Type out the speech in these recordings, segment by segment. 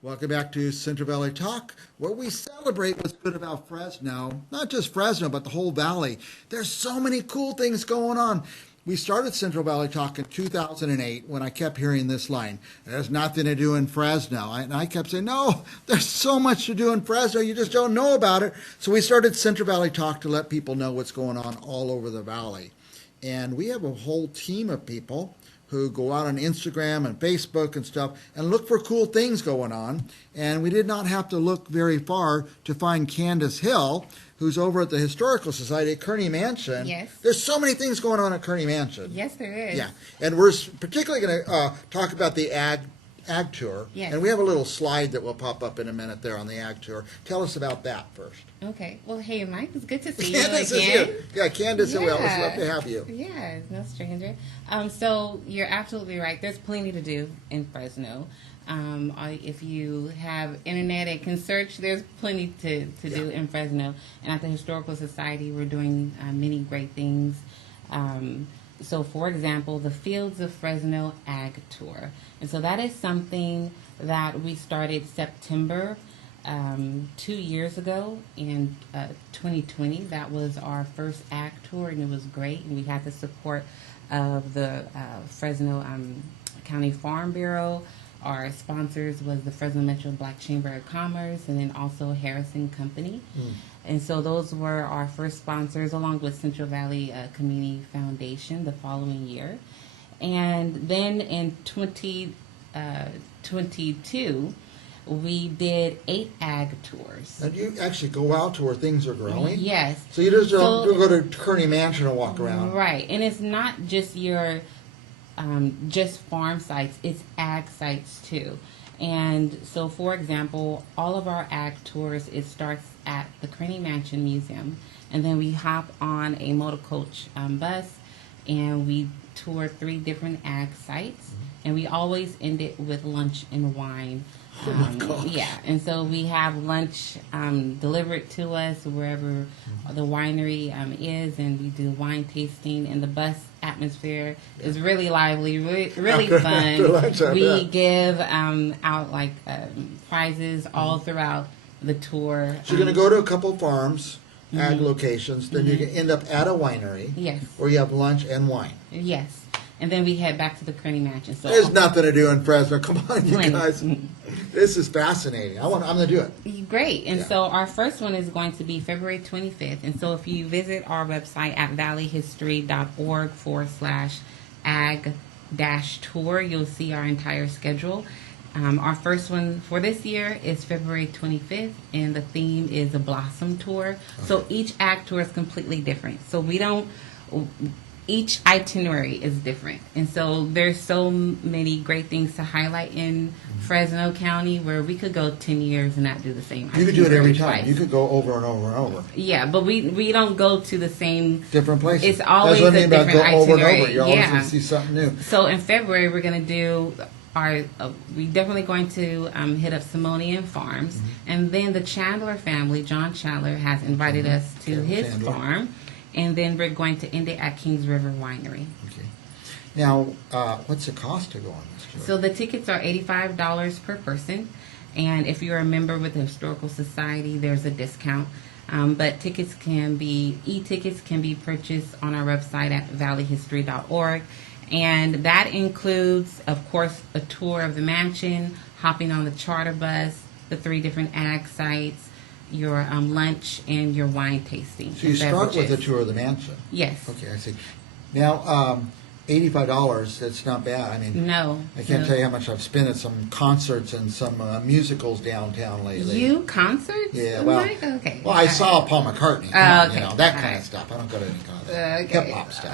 Welcome back to Central Valley Talk, where we celebrate what's good about Fresno. Not just Fresno, but the whole valley. There's so many cool things going on. We started Central Valley Talk in 2008 when I kept hearing this line, there's nothing to do in Fresno. And I kept saying, no, there's so much to do in Fresno. You just don't know about it. So we started Central Valley Talk to let people know what's going on all over the valley. And we have a whole team of people who go out on Instagram and Facebook and stuff and look for cool things going on. And we did not have to look very far to find Candice Hill, who's over at the Historical Society at Kearney Mansion. Yes. There's so many things going on at Kearney Mansion. Yes, there is. Yeah. And we're particularly going to talk about the ag tour. Yes. And we have a little slide that will pop up in a minute there on the ag tour. Tell us about that first. Okay. Well, hey, Mike, it's good to see you Candice again. is here. Yeah, Candice Hill. It's love to have you. Yeah, no stranger. So you're absolutely right. There's plenty to do in Fresno. If you have internet and can search, there's plenty to do in Fresno. And at the Historical Society, we're doing many great things. So, for example, the Fields of Fresno Ag Tour. And so that is something that we started September 2 years ago in 2020. That was our first ag tour, and it was great. And we had the support of the Fresno County Farm Bureau. Our sponsors was the Fresno Metro Black Chamber of Commerce, and then also Harrison Company. And so those were our first sponsors, along with Central Valley Community Foundation the following year. And then in 2022, we did 8 ag tours. And you actually go out to where things are growing? Yes. So you just don't go to Kearney Mansion and walk around? Right. And it's not just your just farm sites, it's ag sites too. And so, for example, all of our ag tours, it starts at the Kearney Mansion Museum, and then we hop on a motor coach bus, and we tour 3 different ag sites, and we always end it with lunch and wine. Oh my gosh. Yeah, and so we have lunch delivered to us wherever the winery is, and we do wine tasting, and the bus atmosphere is really lively, really fun. We give out like prizes all throughout the tour. So you're going to go to a couple farms, ag locations, then you can end up at a winery. Yes. Where you have lunch and wine. Yes. And then we head back to the Kearney Mansion. So there's nothing to do in Fresno. Come on, you guys. This is fascinating. I'm going to do it. Great. And so our first one is going to be February 25th. And so if you visit our website at valleyhistory.org/ag-tour, you'll see our entire schedule. Our first one for this year is February 25th, and the theme is a Blossom Tour. Okay. So each ag tour is completely different. So each itinerary is different. And so there's so many great things to highlight in Fresno County where we could go 10 years and not do the same itinerary. You could do it every time. Twice. You could go over and over and over. Yeah, but we don't go to the same... Different places. It's always That's what I mean a different about go over itinerary. and over. You're always going to see something new. So in February, we're going to do we're definitely going to hit up Simonian Farms. And then the Chandler family, John Chandler, has invited us to his farm. And then we're going to end it at Kings River Winery. Okay. Now, what's the cost to go on this tour? So the tickets are $85 per person. And if you're a member with the Historical Society, there's a discount. But e-tickets can be purchased on our website at valleyhistory.org. And that includes, of course, a tour of the mansion, hopping on the charter bus, the 3 different ag sites, your lunch, and your wine tasting. So you start with a tour of the mansion? Yes. Okay, I see. Now, $85, that's not bad. I mean, no. I can't tell you how much I've spent at some concerts and some musicals downtown lately. You? Concerts? Yeah, well, okay. Well, I saw Paul McCartney. Okay. You know, that kind of stuff. I don't go to any concerts. Hip-hop stuff.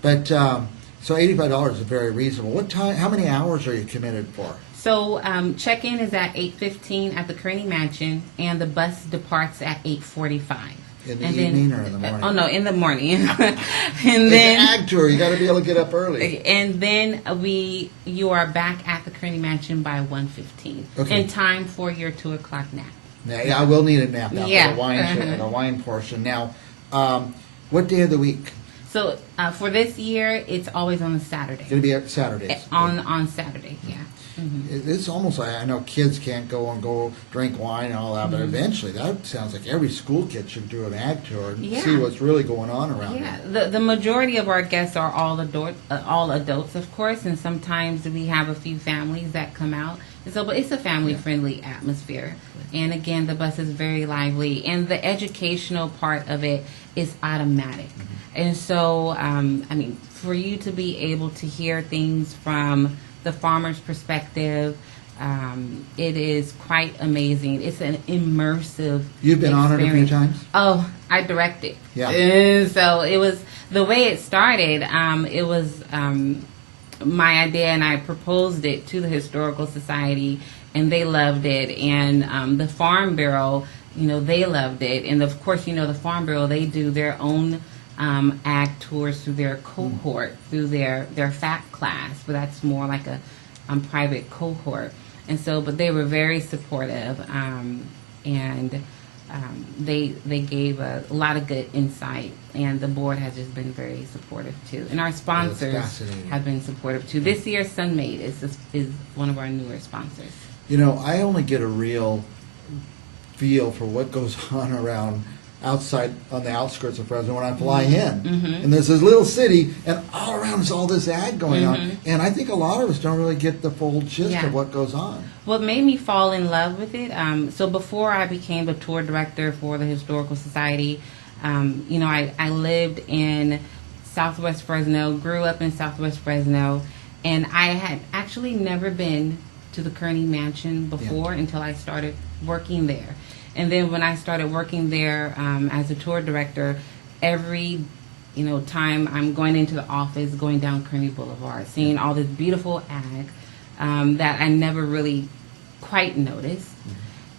But, so $85 is very reasonable. What time? How many hours are you committed for? So check-in is at 8:15 at the Kearney Mansion, and the bus departs at 8:45. In the evening or in the morning? Oh no, in the morning. And it's then an ag tour. You got to be able to get up early. And then you are back at the Kearney Mansion by 1:15. Okay. In time for your 2:00 nap. Yeah, I will need a nap after Yeah. the wine show, the wine portion. Now, what day of the week? So for this year, it's always on the Saturday. It's going to be at Saturdays. On Saturday, yeah. It's almost like, I know kids can't go drink wine and all that, but eventually that sounds like every school kid should do an ag tour and see what's really going on around Yeah, here. the majority of our guests are all adults, of course, and sometimes we have a few families that come out. And so, but it's a family-friendly atmosphere. And again, the bus is very lively, and the educational part of it is automatic. And so, I mean, for you to be able to hear things from the farmer's perspective, it is quite amazing. It's an immersive You've been on it a few times? Oh, I directed. Yeah. And so it was, the way it started, it was my idea, and I proposed it to the Historical Society, and they loved it. And the Farm Bureau, they loved it. And of course, the Farm Bureau, they do their own ag tours through their cohort, through their FAC class, but that's more like a private cohort. And so, but they were very supportive, and they gave a lot of good insight, and the board has just been very supportive too. And our sponsors have been supportive too. This year, Sunmade is one of our newer sponsors. I only get a real feel for what goes on around outside on the outskirts of Fresno when I fly in. And there's this little city, and all around is all this ag going on. And I think a lot of us don't really get the full gist of what goes on. What made me fall in love with it, so before I became the tour director for the Historical Society, I lived in Southwest Fresno, grew up in Southwest Fresno, and I had actually never been to the Kearney Mansion before until I started working there. And then when I started working there as a tour director, every time I'm going into the office, going down Kearney Boulevard, seeing all this beautiful ag that I never really quite noticed.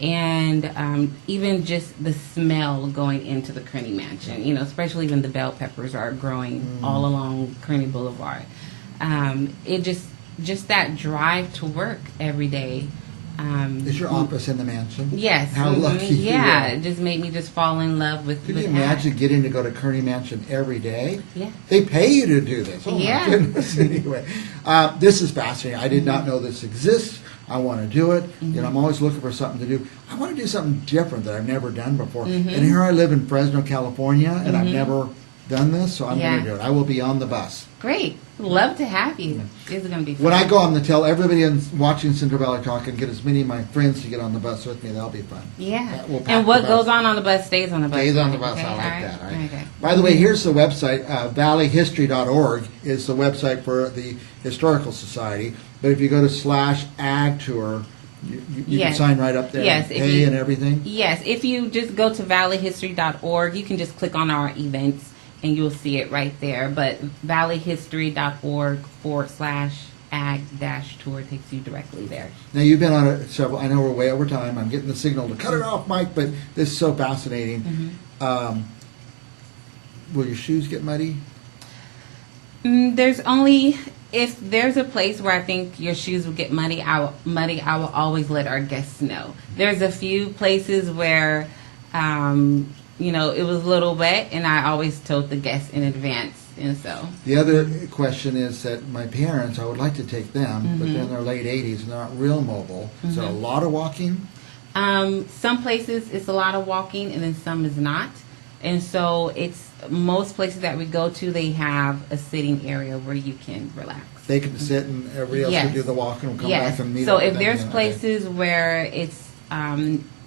And even just the smell going into the Kearney Mansion, especially when the bell peppers are growing all along Kearney Boulevard. It just that drive to work every day. Is your office in the mansion? Yes. How lucky you are. It just made me just fall in love with. Could you imagine getting to go to Kearney Mansion every day? Yeah. They pay you to do this. Oh my goodness. Anyway, this is fascinating. I did not know this exists. I want to do it. I'm always looking for something to do. I want to do something different that I've never done before. And here I live in Fresno, California, and I've never done this, so I'm going to do it. I will be on the bus. Great. Love to have you. This is going to be fun. When I go, I'm going to tell everybody watching Central Valley Talk and get as many of my friends to get on the bus with me. That'll be fun. Yeah. And what goes on the bus stays on the bus. Stays on the bus. Okay. I like that. All right. Okay. By the way, here's the website. valleyhistory.org is the website for the Historical Society. But if you go to /ag tour, you can sign right up there and pay and everything? Yes. If you just go to valleyhistory.org, you can just click on our events, and you'll see it right there. But valleyhistory.org /ag-tour takes you directly there. Now, you've been on it several. I know we're way over time. I'm getting the signal to cut it off, Mike, but this is so fascinating. Will your shoes get muddy? There's only, if there's a place where I think your shoes will get muddy, I will always let our guests know. There's a few places where it was a little wet, and I always told the guests in advance, and so. The other question is that my parents, I would like to take them, but they're in their late 80s and they're not real mobile. So a lot of walking? Some places it's a lot of walking, and then some is not. And so it's most places that we go to, they have a sitting area where you can relax. They can sit and everybody else can do the walking and come back and meet So up if with there's them. places where it's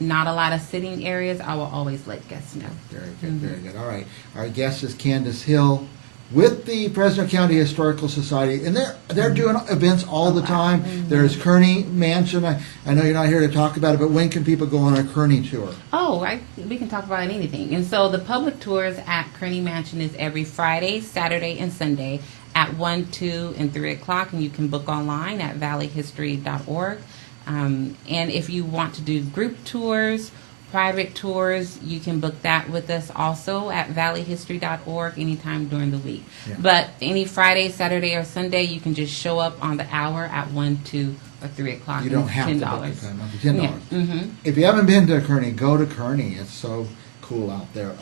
not a lot of sitting areas, I will always let guests know. Very good, very good. All right. Our guest is Candice Hill with the Fresno County Historical Society, and they're doing events all the time. There's Kearney Mansion. I know you're not here to talk about it, but when can people go on a Kearney tour? We can talk about anything. And so the public tours at Kearney Mansion is every Friday, Saturday, and Sunday at 1, 2, and 3 o'clock, and you can book online at valleyhistory.org. And if you want to do group tours, private tours, you can book that with us also at valleyhistory.org anytime during the week. Yeah. But any Friday, Saturday, or Sunday, you can just show up on the hour at 1, 2, or 3 o'clock. You don't have $10. to book the time. $10. Yeah. If you haven't been to Kearney, go to Kearney. It's so cool out there.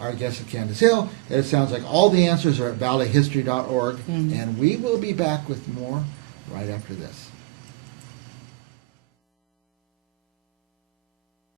our guest is Candice Hill. It sounds like all the answers are at valleyhistory.org, and we will be back with more right after this.